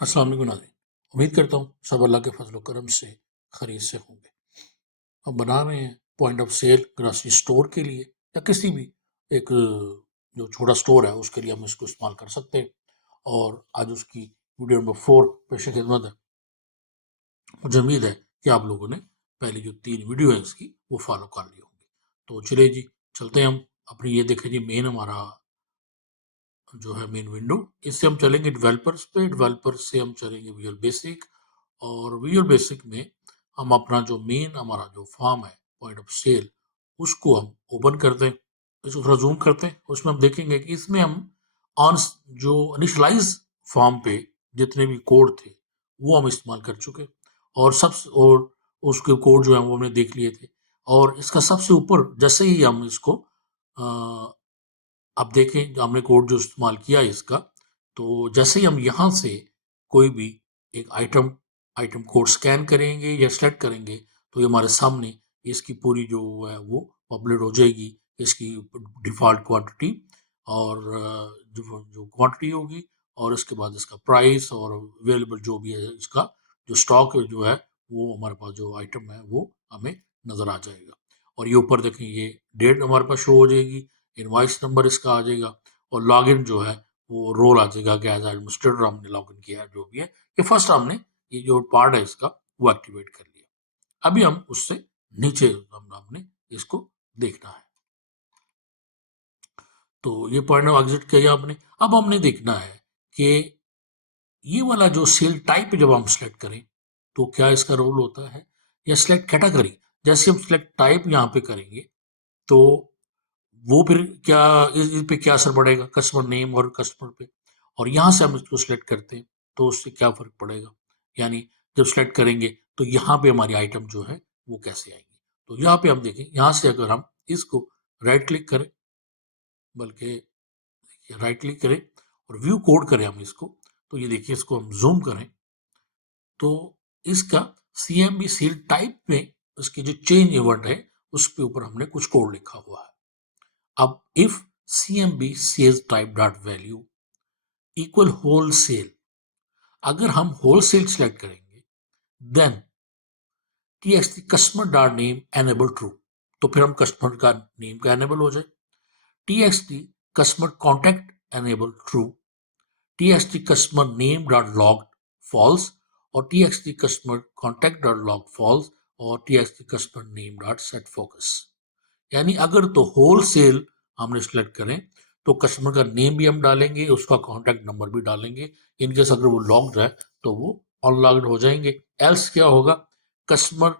अस्सलाम वालेकुम नाज़रीन। उम्मीद करता हूँ सब अल्लाह के फजल करम से खैरियत से होंगे। हम बना रहे हैं point of sale grocery store के लिए या किसी भी एक जो छोटा स्टोर है उसके लिए हम इसको इस्तेमाल कर सकते हैं। और आज उसकी वीडियो नंबर 4 पेश खिदमत है। मुझे उम्मीद है कि आप लोगों ने पहली जो 3 वीडियो है इसकी वो फॉलो कर ली होंगी। तो चलिए जी, चलते हैं हम अपनी। ये देखें जी, मेन हमारा जो है मेन विंडो। इससे हम चलेंगे डेवलपर्स पे, डेवलपर से हम चलेंगे विजुअल बेसिक, और विजुअल बेसिक में हम अपना जो मेन हमारा जो फॉर्म है पॉइंट ऑफ सेल उसको हम ओपन करते हैं। इसको थोड़ा जूम करते हैं, उसमें हम देखेंगे कि इसमें हम ऑन जो इनिशलाइज फॉर्म पे जितने भी कोड थे वो हम इस्तेमाल कर चुके हैं। और उसके कोड जो है वो हमने देख लिए थे। और इसका सबसे ऊपर जैसे ही हम इसको अब देखें, जो हमने कोड जो इस्तेमाल किया है इसका, तो जैसे ही हम यहाँ से कोई भी एक आइटम आइटम कोड स्कैन करेंगे या सेलेक्ट करेंगे, तो ये हमारे सामने इसकी पूरी जो है वो पॉपुलेट हो जाएगी, इसकी डिफ़ॉल्ट क्वांटिटी। और जो जो क्वांटिटी होगी, और इसके बाद इसका प्राइस और अवेलेबल जो भी है इसका जो स्टॉक जो है, वो हमारे पास जो आइटम है वो हमें नज़र आ जाएगा। और ये ऊपर देखें, ये डेट हमारे पास शो हो जाएगी, इनवॉइस नंबर इसका आ जाएगा, और लॉगिन जो है वो रोल आ जाएगा कि एज एडमिनिस्ट्रेटर हमने लॉगिन किया है, जो भी है। ये फर्स्ट हमने ये जो पार्ट है इसका वो एक्टिवेट कर लिया। अभी हम उससे नीचे हमने इसको देखना है। तो ये पॉइंट ऑफ एग्जिट किया आपने। अब हमने देखना है कि ये वाला जो सेल टाइप जब हम सेलेक्ट करें तो क्या इसका रोल होता है, या सिलेक्ट कैटेगरी। जैसे हम सिलेक्ट टाइप यहाँ पे करेंगे तो वो फिर क्या इस पे क्या असर पड़ेगा कस्टमर नेम और कस्टमर पे। और यहाँ से हम इसको सिलेक्ट करते हैं तो उससे क्या फ़र्क पड़ेगा, यानी जब सेलेक्ट करेंगे तो यहाँ पे हमारी आइटम जो है वो कैसे आएंगी। तो यहाँ पे हम देखें, यहाँ से अगर हम इसको राइट क्लिक करें, बल्कि राइट क्लिक करें और व्यू कोड करें हम इसको, तो ये देखिए, इसको हम जूम करें तो इसका CMB सेल टाइप में उसकी जो चेंज इवेंट है उस पे ऊपर हमने कुछ कोड लिखा हुआ है। अब if CMB sales type dot value equal wholesale, अगर हम होलसेल सेलेक्ट करेंगे then TXT customer dot name enable true, तो फिर हम कस्टमर का नेम का एनेबल हो जाए। TXT customer contact enable true, TXT customer name dot lock false, और TXT customer contact dot lock false, और TXT customer name dot set focus. यानी अगर तो होलसेल हमने सेलेक्ट करें तो कस्टमर का नेम भी हम डालेंगे, उसका कॉन्टैक्ट नंबर भी डालेंगे। इनकेस अगर वो लॉक्ड है तो वो अनलॉक्ड हो जाएंगे। एल्स क्या होगा, customer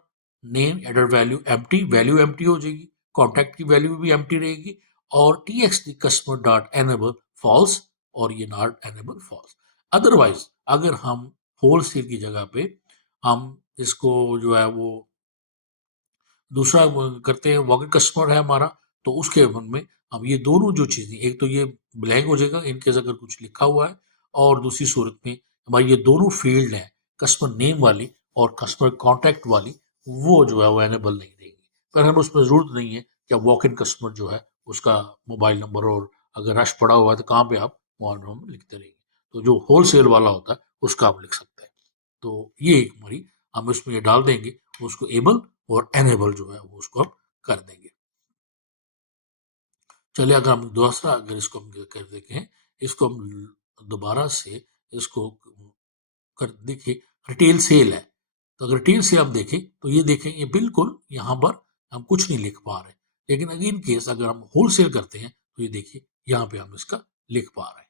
name adder value empty हो जाएगी, कॉन्टैक्ट की वैल्यू भी एम्प्टी रहेगी, और TXT customer dot enable false, और ये नॉट एनेबल फॉल्स। अदरवाइज अगर हम होलसेल की जगह पे हम इसको जो है वो दूसरा करते हैं, वॉकेट कस्टमर है हमारा, तो उसके मन में हम ये दोनों जो चीज़ें, एक तो ये ब्लैंक हो जाएगा इनकेस अगर कुछ लिखा हुआ है, और दूसरी सूरत में हमारी ये दोनों फील्ड हैं, कस्टमर नेम वाली और कस्टमर कॉन्टैक्ट वाली, वो जो है वो एनेबल नहीं रहेंगी। पर हमें उसमें ज़रूरत नहीं है कि वॉक इन कस्टमर जो है उसका मोबाइल नंबर, और अगर रश पड़ा हुआ है तो कहाँ पे आप मोबाइल नंबर लिखते रहेंगे। तो जो होलसेल वाला होता है उसका आप लिख सकते हैं। तो ये एक हमारी, हम इसमें ये डाल देंगे, उसको एबल और एनेबल जो है वो उसको हम कर देंगे। चलिए, अगर हम दूसरा, अगर इसको हम कर देखें, इसको हम दोबारा से इसको कर देखिए, रिटेल सेल है। तो अगर रिटेल से आप देखें तो ये देखें, ये बिल्कुल यहाँ पर हम कुछ नहीं लिख पा रहे। लेकिन अगेन केस अगर हम होलसेल करते हैं तो ये देखिए, यहाँ पे हम इसका लिख पा रहे हैं।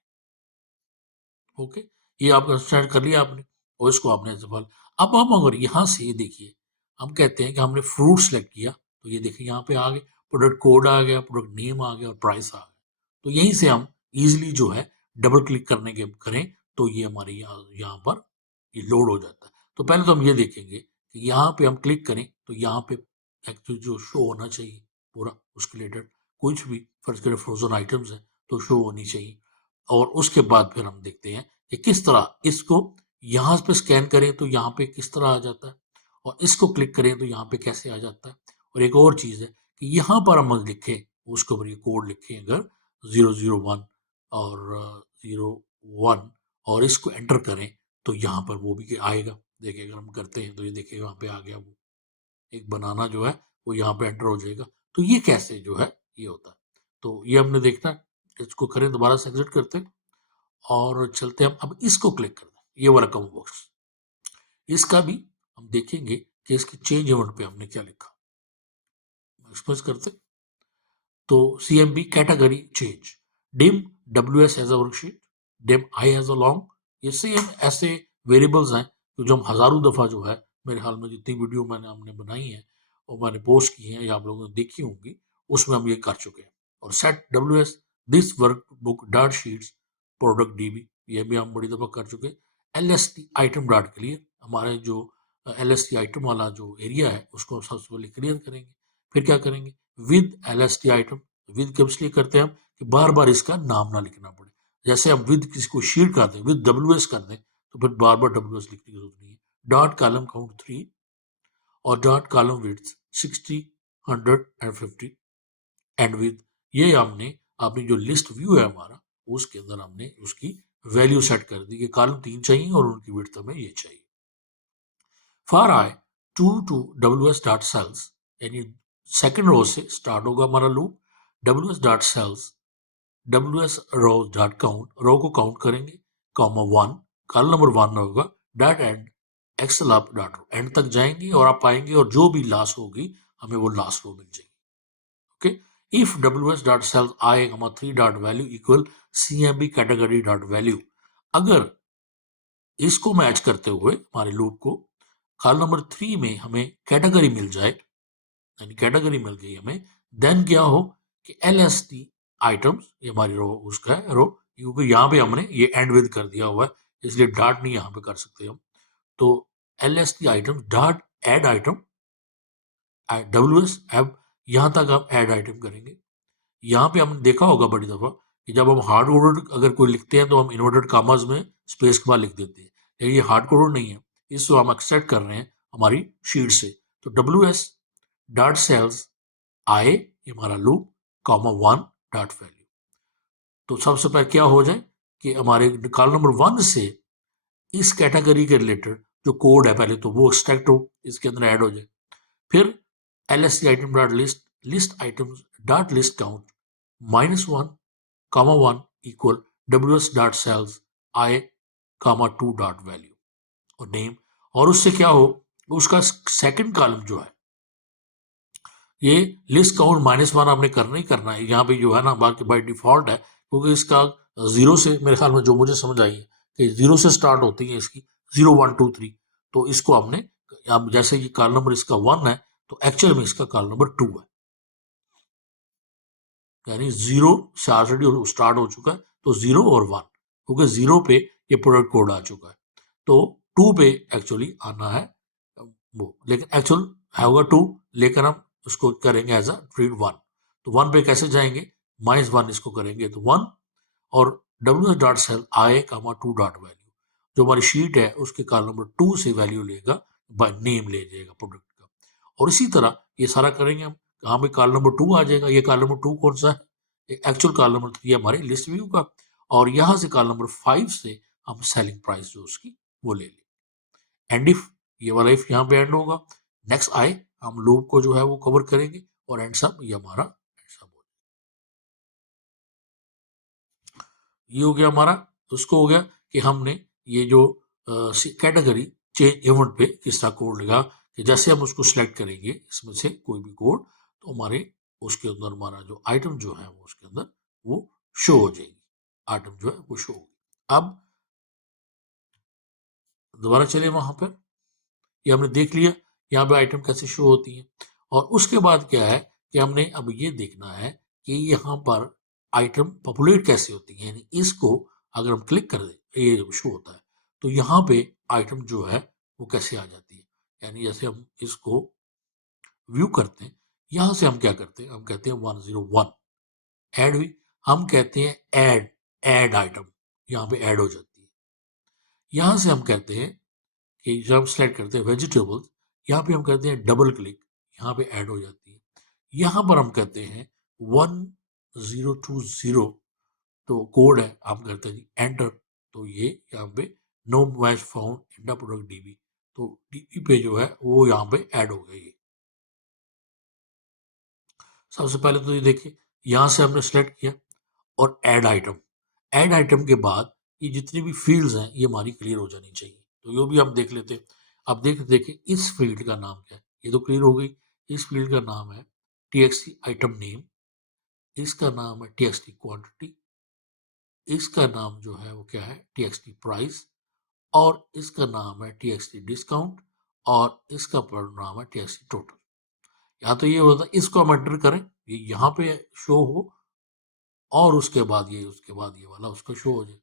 ओके, ये आपका स्टार्ट कर लिया आपने, और इसको आपने सफल। अब हम अगर यहाँ से ये देखिए, हम कहते हैं कि हमने फ्रूट सेलेक्ट किया, तो ये देखिए यहाँ पे आ गए, प्रोडक्ट कोड आ गया, प्रोडक्ट नेम आ गया, और प्राइस आ गया। तो यहीं से हम इजीली जो है डबल क्लिक करने के करें तो ये हमारे यहाँ यहाँ पर ये लोड हो जाता है। तो पहले तो हम ये देखेंगे कि यहाँ पे हम क्लिक करें तो यहाँ पे एक्चुअली जो शो होना चाहिए पूरा उसके रिलेटेड, कुछ भी फर्ज करें फ्रोजन आइटम्स है तो शो होनी चाहिए। और उसके बाद फिर हम देखते हैं कि किस तरह इसको यहाँ पे स्कैन करें तो यहाँ पे किस तरह आ जाता है, और इसको क्लिक करें तो यहाँ पे कैसे आ जाता है। और एक और चीज़ है कि यहाँ पर हम लिखें, उसके ऊपर ये कोड लिखें अगर 001 और 01, और इसको एंटर करें तो यहाँ पर वो भी आएगा। देखिए अगर हम करते हैं तो ये देखिए वहाँ पे आ गया, वो एक बनाना जो है वो यहाँ पे एंटर हो जाएगा। तो ये कैसे जो है ये होता है, तो ये हमने देखना है। इसको करें, दोबारा से एग्जिट करते हैं और चलते हैं। अब इसको क्लिक करते हैं, ये वाला कॉम्बो बॉक्स, इसका भी हम देखेंगे कि इसके चेंज इवेंट पे हमने क्या लिखा। एक्सप्रेस करते, तो CMB category change, dim WS as a worksheet, dim I as a long, ये सेम ऐसे वेरिएबल्स हैं तो जो हम हजारों दफा जो है, मेरे हाल में जितनी वीडियो हमने बनाई है और मैंने पोस्ट की है या आप लोगों ने देखी होंगी, उसमें हम ये कर चुके हैं। और set WS this work book dot sheets product DB, ये भी हम बड़ी दफा कर चुके हैं। LST आइटम डाट के लिए हमारे जो LST आइटम वाला जो एरिया है उसको सबसे पहले क्लियर करेंगे। फिर क्या करेंगे, विद LST आइटम, विद कब इसलिए करते हैं हम कि बार बार इसका नाम ना लिखना पड़े। जैसे हम विद किसी को शीट कर दें, विद WS कर दें, तो फिर बार बार WS लिखने की जरूरत नहीं है। डॉट कॉलम काउंट 3 और dot column width 60, 150 and with, ये हमने अपनी जो लिस्ट व्यू है हमारा, उसके अंदर हमने उसकी वैल्यू सेट कर दी कि कॉलम 3 चाहिए और उनकी विड्थ हमें ये चाहिए। For I two WS dot cells, यानी सेकंड रो से स्टार्ट होगा हमारा loop. WS dot cells, WS row dot count, row को काउंट करेंगे, कॉमा 1, कॉलम नंबर 1 होगा, dot end Excel up dot row, end तक जाएंगे और आप पाएंगे और जो भी लास्ट होगी हमें वो लास्ट रो मिल जाएगी। Okay, if WS dot cells I 3 dot value equal CMB category dot value, अगर इसको मैच करते हुए हमारे लूप को कॉलम नंबर 3 में हमें कैटेगरी मिल जाए, यानी कैटेगरी मिल गई हमें, देन क्या हो कि LST आइटम्स, ये हमारी रो उसका है रो, क्योंकि यहाँ पे हमने ये एंड विद कर दिया हुआ है इसलिए डॉट नहीं यहाँ पे कर सकते हम। तो LST item dot add item WS, अब यहाँ तक हम एड आइटम करेंगे। यहाँ पे हमने देखा होगा बड़ी दफा कि जब हम हार्ड कोडेड अगर कोई लिखते हैं तो हम इन्वर्टेड कामाज में स्पेस के बाद लिख देते हैं, लेकिन ये हार्ड कोडेड नहीं है, इसको हम एक्सट्रैक्ट कर रहे हैं हमारी शीट से। तो WS डॉट सेल्स आए, ये हमारा लूप, कॉमा 1 डॉट वैल्यू। तो सबसे पहले क्या हो जाए कि हमारे कॉलम नंबर 1 से इस कैटेगरी के रिलेटेड जो कोड है पहले तो वो एक्सट्रैक्ट हो, इसके अंदर ऐड हो जाए। फिर LST item dot list, list items dot list count -1 comma 1 equal WS dot cells I comma 2 dot value और नेम। और उससे क्या हो, उसका सेकंड कॉलम जो है, ये लिस्ट काउंट -1 आपने करना ही करना है यहाँ पे जो है ना, बाकी बाय डिफॉल्ट है, क्योंकि इसका 0 से, मेरे ख्याल में जो मुझे समझ आई है कि 0 से स्टार्ट होती है इसकी, 0 1 2 3, तो इसको हमने, अब जैसे ये कॉलम नंबर इसका 1 है तो एक्चुअल में इसका कॉलम नंबर 2 है, यानी 0 से ऑलरेडी स्टार्ट हो चुका है, तो 0 और 1, क्योंकि 0 पे ये प्रोडक्ट कोड आ चुका है, तो 2 पे एक्चुअली आना है वो, लेकिन एक्चुअल होगा 2, लेकिन हम उसको करेंगे एज अ रीड 1। तो 1 पे कैसे जाएंगे, -1 इसको करेंगे तो 1, और WS डॉट सेल आए कामा 2 डॉट वैल्यू, जो हमारी शीट है उसके कॉलम नंबर 2 से वैल्यू लेगा, बाय नेम ले जाएगा प्रोडक्ट का। और इसी तरह ये सारा करेंगे हम, कहाँ पे कॉलम नंबर 2 आ जाएगा, ये कॉलम नंबर 2 कौन सा है, एक्चुअल कॉलम नंबर 3 हमारे लिस्ट व्यू का, और यहाँ से कॉलम नंबर 5 से हम सेलिंग प्राइस जो उसकी वो ले लेंगे। एंड इफ, ये वाला इफ यहाँ पे एंड होगा, नेक्स्ट आई हम लूप को जो है वो कवर करेंगे, और एंड सब ये हमारा एंड सब हो, ये हो गया हमारा। उसको हो गया कि हमने ये जो कैटेगरी चेंज इवेंट पे किस तरह कोड लगा, कि जैसे हम उसको सिलेक्ट करेंगे इसमें से कोई भी कोड, तो हमारे उसके अंदर हमारा जो आइटम जो है वो उसके अंदर वो शो हो जाएगी, आइटम जो है वो शो होगी। अब दोबारा चले वहां पर, ये हमने देख लिया यहाँ पे आइटम कैसे शो होती है, और उसके बाद क्या है कि हमने अब ये देखना है कि यहाँ पर आइटम पॉपुलेट कैसे होती है, यानी इसको अगर हम क्लिक कर दें ये शो होता है, तो यहाँ पे आइटम जो है वो कैसे आ जाती है, यानी जैसे हम इसको व्यू करते हैं, यहाँ से हम क्या करते हैं, हम कहते हैं 101 ऐड हुई, हम कहते हैं ऐड, ऐड आइटम, यहाँ पे ऐड हो जाती है। यहाँ से हम कहते हैं कि जब हम सेलेक्ट करते हैं वेजिटेबल्स, यहाँ पे हम करते हैं डबल क्लिक, यहाँ पे ऐड हो जाती है। यहाँ पर हम कहते हैं 1020, तो कोड है, हम करते हैं एंटर, तो ये यहाँ पे no match found in the product DB, तो डीबी पे जो है वो यहाँ पे ऐड हो गई है। सबसे पहले तो ये देखिए यहाँ से हमने सेलेक्ट किया और ऐड आइटम के बाद ये जितनी भी फील्ड्स हैं ये हमारी क्लियर हो जानी चाहिए, तो ये भी हम देख लेते हैं। अब देखिए इस फील्ड का नाम क्या है, ये तो क्लियर हो गई। इस फील्ड का नाम है टीएक्सटी आइटम नेम, इसका नाम है टीएक्सटी क्वांटिटी, इसका नाम जो है वो क्या है टीएक्सटी प्राइस, और इसका नाम है टीएक्सटी डिस्काउंट, और इसका नाम है टीएक्सटी टोटल। यहाँ तो ये होता है इसको हम एंटर करें, ये यहाँ पे शो हो, और उसके बाद ये वाला उसको शो हो जाए,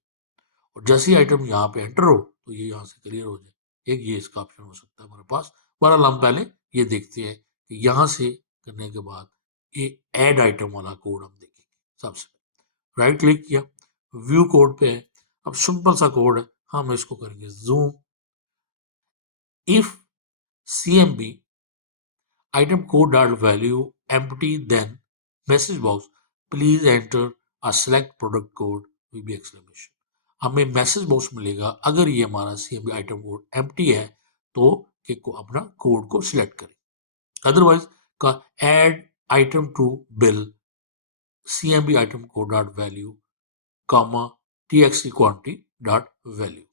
और जैसे ही आइटम यहाँ पे एंटर हो तो ये यहाँ से क्लियर हो जाए। एक ये इसका ऑप्शन हो सकता है हमारे पास। बहरहाल हम पहले ये देखते हैं कि यहाँ से करने के बाद ये ऐड आइटम वाला कोड हम देखेंगे। सबसे राइट क्लिक किया, व्यू कोड पे है, अब सिंपल सा कोड है, हम इसको करेंगे zoom. If CMB item code dot value empty, then message box please enter a select product code VB exclamation। हमें मैसेज बॉक्स मिलेगा अगर ये हमारा CMB आइटम कोड एम्प्टी है तो कि को अपना कोड को सिलेक्ट करें, अदरवाइज का add item to bill CMB item code dot value comma TXT quantity dot value,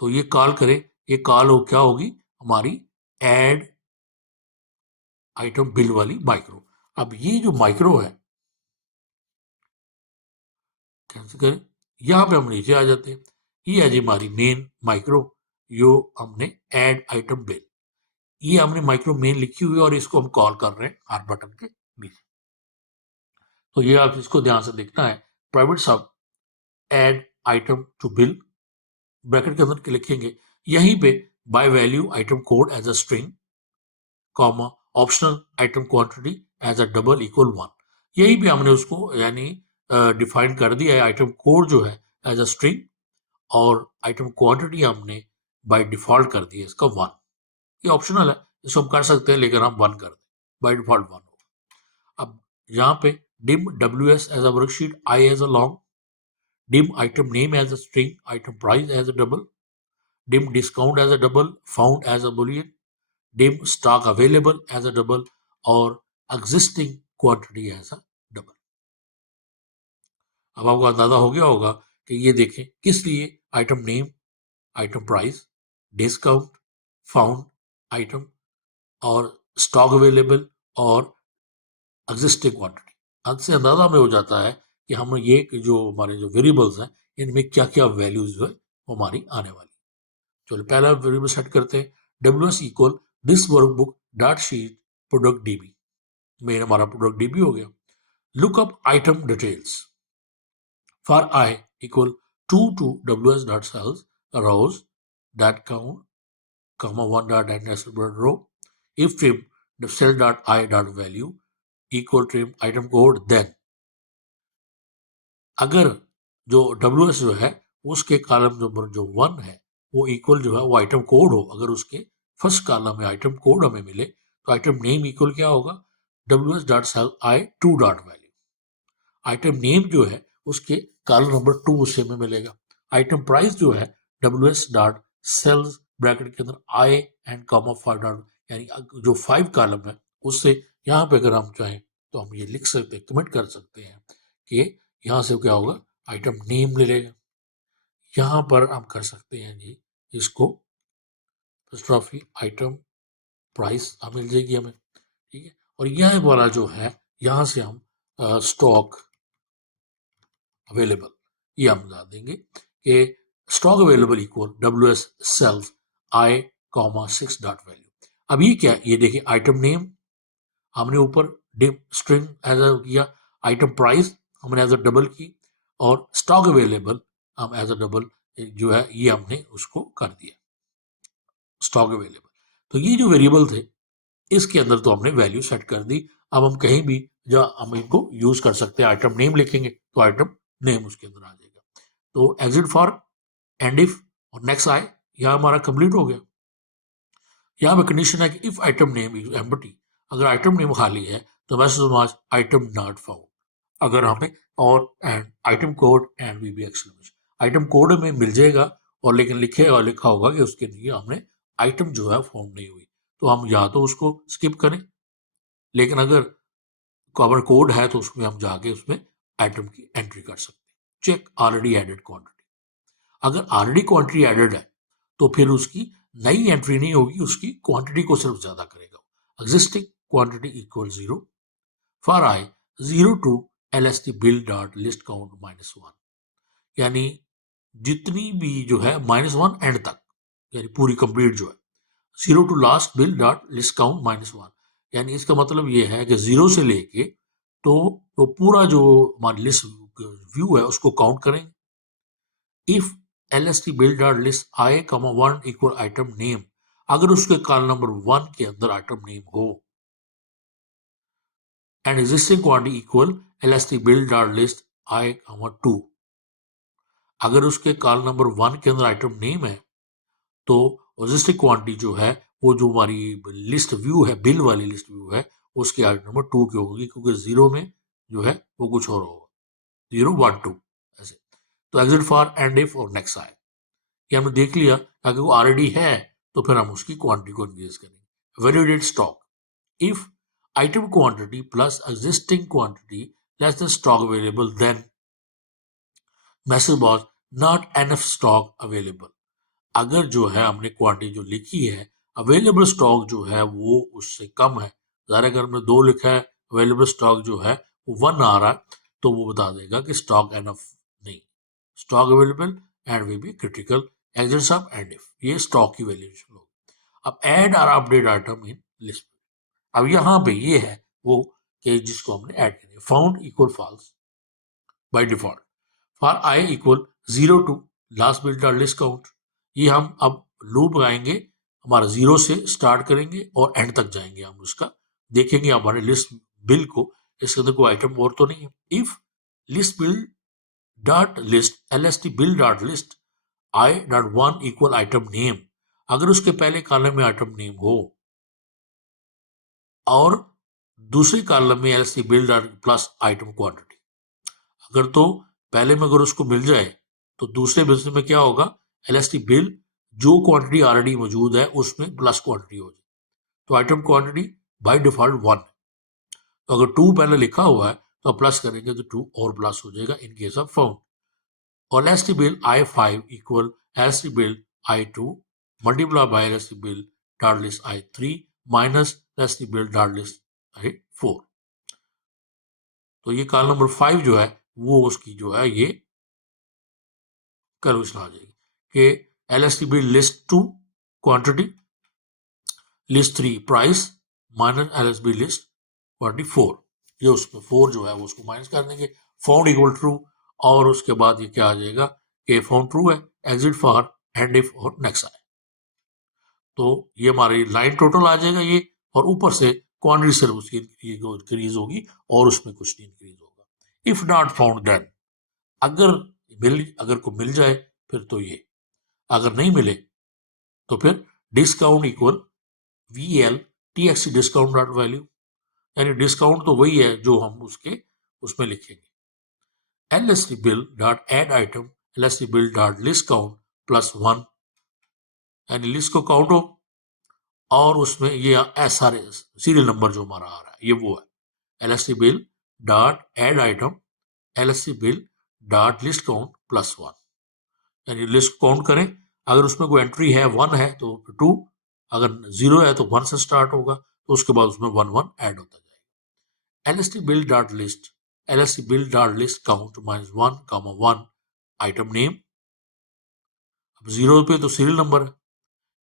तो ये कॉल करें, ये कॉल हो क्या होगी हमारी ऐड आइटम बिल वाली माइक्रो। अब ये जो माइक्रो है कैंसिल करें, यहाँ पे हम नीचे आ जाते हैं, ये है जी हमारी मेन माइक्रो, यो हमने ऐड आइटम बिल, ये हमने माइक्रो मेन लिखी हुई है और इसको हम कॉल कर रहे हैं हर बटन के नीचे। तो ये आप इसको ध्यान से देखना है, private sub add item to bill bracket के अंदर लिखेंगे, यहीं पे by value item code as a string comma optional item quantity as a double equal 1, यही भी हमने उसको यानी डिफाइन कर दिया है। आइटम कोड जो है एज अ स्ट्रिंग और आइटम क्वांटिटी हमने बाय डिफॉल्ट कर दी है इसका 1, ये ऑप्शनल है, इसको हम कर सकते हैं लेकिन हम 1 कर दें, बाय डिफॉल्ट 1 हो। अब यहाँ पे dim WS as a worksheet, I as a long, dim item name as a string, item price as a double, dim discount as a double, found as a boolean, dim stock available as a double, और existing quantity as a double। अब आपको अंदाजा हो गया होगा कि ये देखें किस लिए item name, item price, discount, found item और स्टॉक अवेलेबल और एग्जिस्टिंग क्वांटिटी, से अंदाजा हमें हो जाता है कि हम ये जो हमारे जो वेरिएबल्स हैं इनमें क्या क्या वैल्यूज जो है वो हमारी आने वाली। चलो पहला वेरिएबल सेट करते हैं, WS equal this workbook dot sheet product DB, main हमारा प्रोडक्ट DB हो गया। Look up item details for I equal 2 to WS dot cells rows dot count comma 1 dot and nested row, if trim the cell dot I dot value equal trim item code, then अगर जो WS जो है उसके column number जो 1 है वो equal जो है वो आइटम कोड हो, अगर उसके फर्स्ट कॉलम में आइटम कोड हमें मिले तो आइटम नेम इक्वल क्या होगा WS dot cell I 2 dot value, item name जो है उसके कॉलम नंबर 2 उसे में मिलेगा। आइटम प्राइस जो है WS डॉट सेल्स ब्रैकेट के अंदर I एंड कॉमा 5 डॉट, यानी जो 5 कॉलम है उससे यहाँ पे अगर हम चाहें तो हम ये लिख सकते हैं, कमेंट कर सकते हैं कि यहाँ से क्या होगा आइटम नेम ले लेगा। यहाँ पर हम कर सकते हैं जी इसको ट्रॉफी आइटम प्राइस मिल जाएगी हमें, ठीक है। और यह वाला जो है यहाँ से हम स्टॉक अवेलेबल ये हम बता देंगे कि stock available equal WS cells I comma 6 dot value. अब ये क्या, ये देखिए आइटम नेम हमने ऊपर डिम स्ट्रिंग एज अ किया, आइटम प्राइस हमने एज अ डबल की, और स्टॉक अवेलेबल हम एज अ डबल जो है ये हमने उसको कर दिया स्टॉक अवेलेबल। तो ये जो वेरिएबल थे इसके अंदर तो हमने वैल्यू सेट कर दी। अब हम कहीं भी जो हम इनको यूज कर सकते हैं, आइटम नेम लिखेंगे तो आइटम नेम उसके अंदर आ जाएगा। तो एग्जिट फॉर एंड इफ और नेक्स्ट आए, यह हमारा कंप्लीट हो गया। यहाँ पे कंडीशन है कि if item name is empty, अगर आइटम नेम खाली है तो message mark item not found, अगर हमें और and item code and VB exclamation, item code में मिल जाएगा और लेकिन लिखा होगा कि उसके लिए हमने आइटम जो है फाउंड नहीं हुई, तो हम या तो उसको स्किप करें, लेकिन अगर कॉमन कोड है तो उसमें हम जाके उसमें आइटम की एंट्री कर सकते हैं। Check already added quantity. अगर ऑलरेडी क्वांटिटी एडेड है तो फिर उसकी नई एंट्री नहीं होगी, उसकी क्वांटिटी को सिर्फ ज्यादा करेगा। Existing quantity equal 0 for I 0 to LST bill dot list count -1, यानी जितनी भी जो है -1 एंड तक, यानी पूरी कंप्लीट जो है 0 to last bill dot list count -1, यानी इसका मतलब ये है कि 0 से लेके तो पूरा जो हमारी लिस्ट व्यू है उसको काउंट करेंगे। If LST bill dot list I comma 1 equal item name, अगर उसके कॉलम नंबर 1 के अंदर आइटम नेम हो and existing quantity equal LST bill dot list I comma 2, अगर उसके कॉलम नंबर 1 के अंदर आइटम नेम है तो एग्जिस्टिंग क्वांटिटी जो है वो जो हमारी लिस्ट व्यू है, बिल वाली लिस्ट व्यू है, उसकी आइटम नंबर 2 की होगी, क्योंकि 0 में जो है वो कुछ और होगा, 0 1 2 ऐसे। तो एग्जिट फॉर एंड इफ और नेक्स्ट आए, ये हमने देख लिया। अगर वो ऑलरेडी है तो फिर हम उसकी क्वांटिटी को इंक्रीज करेंगे। Validate stock, if item quantity plus existing quantity less the stock available, then message box not enough stock available. अगर जो है हमने क्वांटिटी जो लिखी है, अवेलेबल स्टॉक जो है वो उससे कम है, ज़ाहिर अगर हमने 2 लिखा है, अवेलेबल स्टॉक जो है वो 1 आ रहा है, तो वो बता देगा कि स्टॉक एनफ नहीं, stock available and way B critical exits of and if, ये स्टॉक की वैल्यूएशन होगी। अब ऐड और अपडेट आइटम इन लिस्ट, अब यहाँ पे ये है वो कि जिसको हमने ऐड करें, found equal false by default for I equal 0 to last bill dot list count. ये हम अब लूप लगाएंगे, हमारा 0 से स्टार्ट करेंगे और एंड तक जाएंगे, हम उसका देखेंगे हमारे लिस्ट बिल को, इसके अंदर कोई आइटम और तो नहीं है। If list bill dot list LST bill dot list I dot 1 equal item name, अगर उसके पहले कॉलम में आइटम नेम हो और दूसरे कॉलम में LST bill dot plus item quantity, अगर तो पहले में अगर उसको मिल जाए तो दूसरे बिजनेस में क्या होगा, LST बिल जो क्वांटिटी ऑलरेडी मौजूद है उसमें प्लस क्वांटिटी हो जाए, तो आइटम क्वांटिटी बाय डिफॉल्ट 1, तो अगर 2 पहले लिखा हुआ है तो प्लस करेंगे तो 2 और प्लस हो जाएगा इन केस ऑफ फाउंड। और LST bill I5 equal LST bill I2 multiply by LST bill dot list I3 minus LST bill dot list I4, तो ये कॉलम नंबर 5 जो है वो उसकी जो है ये कैलकुलेशन आ जाएगी कि LST bill list 2 quantity, list 3 price minus LST bill list quantity 4, ये उसमें 4 जो है वो उसको माइनस कर देंगे, फाउंड इक्वल ट्रू, और उसके बाद ये क्या आ जाएगा कि फाउंड ट्रू है, एग्जिट फॉर एंड इफ और नेक्स्ट आए, तो ये हमारी लाइन टोटल आ जाएगा ये, और ऊपर से क्वांटिटी सिर्फ उसकी इंक्रीज होगी और उसमें कुछ नहीं इंक्रीज होगा। इफ नॉट फाउंड देन, अगर को मिल जाए फिर तो ये, अगर नहीं मिले तो फिर discount equal VL TXT discount dot value, यानी डिस्काउंट तो वही है जो हम उसके उसमें लिखेंगे, LST bill dot add item LST bill dot list count +1, यानी लिस्ट को काउंट हो और उसमें ये SRS सीरियल नंबर जो हमारा आ रहा है ये वो है, LST bill dot add item LST bill dot list count +1, यानी लिस्ट काउंट करें, अगर उसमें कोई एंट्री है 1 है तो 2, अगर 0 है तो 1 से स्टार्ट होगा, तो उसके बाद उसमें 1 1 ऐड होता जाएगा। LST bill dot list LST bill dot list count -1 1 item name, अब 0 पे तो सीरियल नंबर है,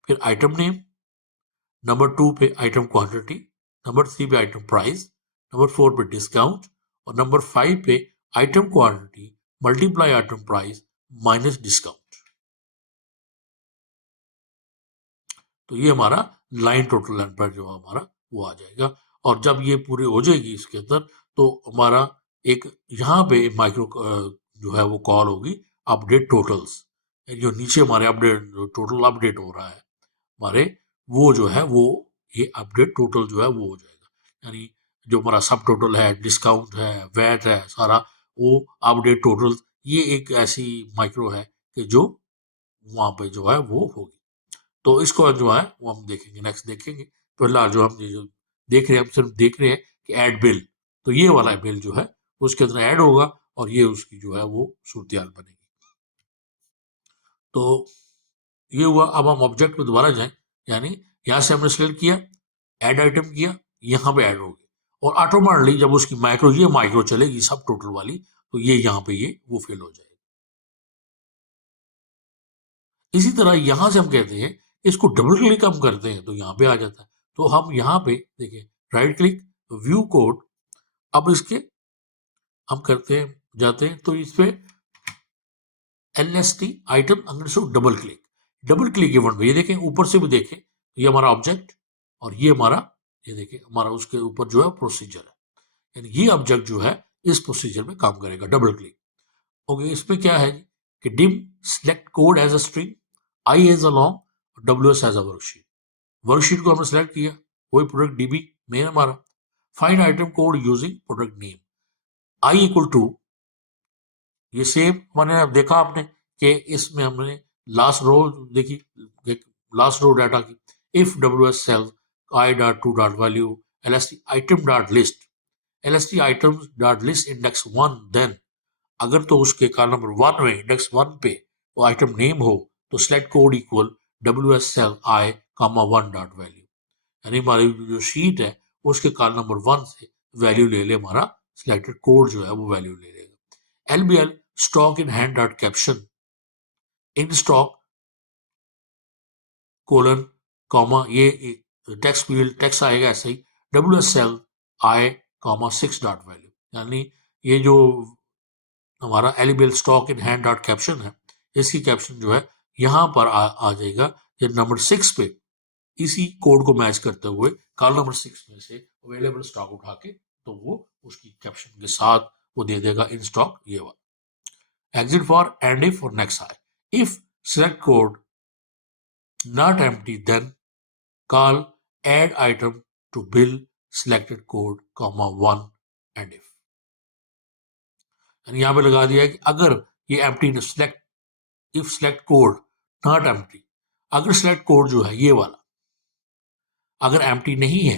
फिर आइटम नेम, नंबर 2 पे आइटम क्वांटिटी, नंबर 3 पे आइटम प्राइस, नंबर 4 पे डिस्काउंट, और नंबर 5 पे item quantity multiply item price minus discount, तो ये हमारा लाइन टोटल एम्पर जो हमारा वो आ जाएगा। और जब ये पूरी हो जाएगी इसके अंदर तो हमारा एक यहाँ पे माइक्रो जो है वो कॉल होगी अपडेट टोटल्स, जो नीचे हमारे अपडेट टोटल अपडेट हो रहा है हमारे, वो जो है वो ये अपडेट टोटल जो है वो हो जाएगा, यानी जो हमारा सब टोटल है, डिस्काउंट है, वैट है, सारा वो अपडेट टोटल, ये एक ऐसी माइक्रो है कि जो वहां पे जो है वो होगी। तो इसको जो है वो हम देखेंगे, नेक्स्ट देखेंगे। पहला जो हम जो देख रहे हैं, हम सिर्फ देख रहे हैं कि ऐड बिल, तो ये वाला बिल जो है उसके अंदर ऐड होगा और ये उसकी जो है वो सूरत बनेगी। तो ये हुआ। अब हम ऑब्जेक्ट पे दोबारा जाएं, यानी यहाँ से हमने सिलेक्ट किया, ऐड आइटम किया, यहाँ पे ऐड हो गया और ऑटोमेटिकली जब उसकी माइक्रो चलेगी सब टोटल वाली, तो ये यहाँ पे ये वो फिल हो जाएगी। इसी तरह यहाँ से हम कहते हैं इसको डबल क्लिक हम करते हैं तो यहाँ पे आ जाता है। तो हम यहाँ पे देखिए राइट क्लिक, व्यू कोड, अब इसके हम करते हैं, जाते हैं तो इस पे LST आइटम अंदर से double click, double click event में ये देखें, ऊपर से भी देखें, ये हमारा ऑब्जेक्ट और ये हमारा, ये देखें हमारा उसके ऊपर जो है प्रोसीजर है, यानी ये ऑब्जेक्ट जो है इस प्रोसीजर में काम करेगा, डबल क्लिक। ओके, इसमें क्या है कि dim select code as a string, I as a long, WS as a worksheet. Worksheet को हमने सेलेक्ट किया, वही प्रोडक्ट DB में हमारा, find item code using product name, I equal to, ये सेम मैंने देखा आपने कि इसमें हमने लास्ट रो देखी, लास्ट रो डाटा की, if WS cell I dot two dot value LST item dot list, LST item dot list index 1, then अगर तो उसके कॉलम नंबर 1 में इंडेक्स 1 पे वो आइटम नेम हो तो select code equal WS cell I comma 1 dot value, यानी हमारी जो शीट है उसके कॉलम नंबर 1 से वैल्यू ले ले, हमारा सिलेक्टेड कोड जो है वो वैल्यू ले लेगा। LBL stock in hand dot caption, in stock colon comma, ये टेक्स्ट फील्ड टेक्स्ट आएगा ऐसे ही, WS सेल आई कॉमा 6 डॉट वैल्यू, यानी ये जो हमारा LBL stock in hand dot caption है, इसकी कैप्शन जो है यहाँ पर आ जाएगा, ये नंबर 6 पे इसी कोड को मैच करते हुए कॉलम नंबर 6 में से अवेलेबल स्टॉक उठा के तो वो उसकी कैप्शन के साथ वो दे देगा इन स्टॉक ये वाला। एग्जिट फॉर एंड इफ और next I, if select code not empty then call add item to bill selected code comma 1 end if, यानी यहाँ पे लगा दिया है कि अगर ये empty select, if select code not empty, अगर सिलेक्ट कोड जो है ये वाला अगर एम्प्टी नहीं है,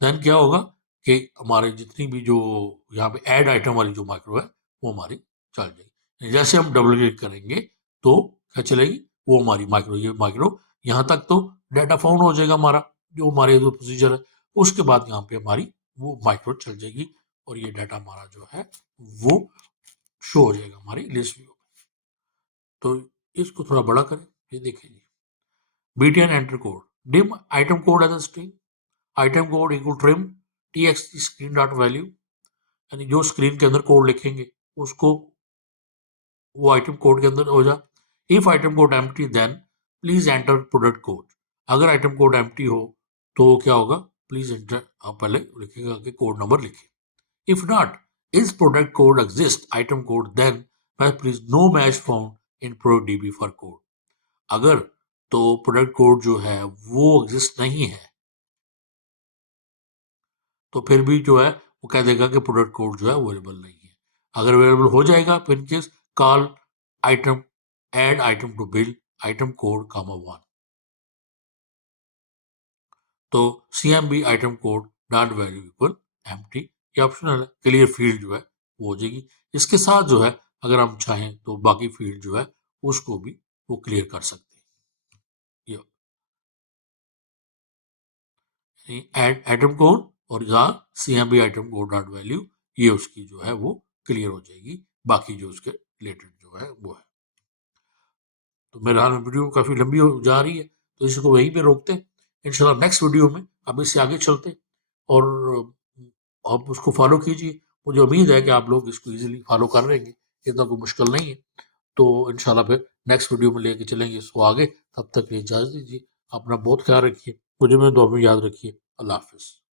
देन क्या होगा कि हमारे जितनी भी जो यहाँ पे ऐड आइटम वाली जो माइक्रो है वो हमारी चल जाएगी। जैसे हम डबल क्लिक करेंगे तो क्या चलेगी, वो हमारी माइक्रो, ये माइक्रो यहाँ तक तो डाटा फाउंड हो जाएगा हमारा, जो हमारे जो प्रोसीजर है, उसके बाद यहाँ पे हमारी वो माइक्रो चल जाएगी और ये डाटा हमारा जो है वो शो हो जाएगा हमारी लिस्ट व्यू। तो इसको थोड़ा बड़ा करें, ये देखिए जी, BTN enter code, dim item code as a string, item code equal trim TXT screen dot value, यानी जो स्क्रीन के अंदर कोड लिखेंगे उसको वो आइटम कोड के अंदर हो जा। If item code empty then please enter product code, अगर आइटम कोड एम्प्टी हो तो क्या होगा, प्लीज एंटर, आप पहले लिखेगा कि कोड नंबर लिखिए। If not is product code exist item code then please no match found in product DB for code, अगर तो प्रोडक्ट कोड जो है वो एग्जिस्ट नहीं है तो फिर भी जो है वो कह देगा कि प्रोडक्ट कोड जो है अवेलेबल नहीं है। अगर अवेलेबल हो जाएगा फिर case call item add item to bill item code comma 1, तो CMB item code dot value equal empty, ये ऑप्शनल है, क्लियर फील्ड जो है वो हो जाएगी। इसके साथ जो है अगर हम चाहें तो बाकी फील्ड जो है उसको भी वो क्लियर कर सकते हैं। ये ऐड आइटम कोड और यहाँ CMB item code dot value, ये उसकी जो है वो क्लियर हो जाएगी, बाकी जो उसके रिलेटेड जो है वो है। तो मेरे हाल में वीडियो काफ़ी लंबी हो जा रही है तो इसको वहीं पे रोकते हैं, इंशाल्लाह नेक्स्ट वीडियो में अब इससे आगे चलते हैं और आप उसको फॉलो कीजिए। मुझे उम्मीद है कि आप लोग इसको इजीली फॉलो कर लेंगे, इतना कोई मुश्किल नहीं है। तो इंशाल्लाह फिर नेक्स्ट वीडियो में लेके चलेंगे इसको आगे, तब तक इजाज़त दीजिए, अपना बहुत ख्याल रखिए, मुझे में दुआ में याद रखिए। अल्लाह हाफिज़।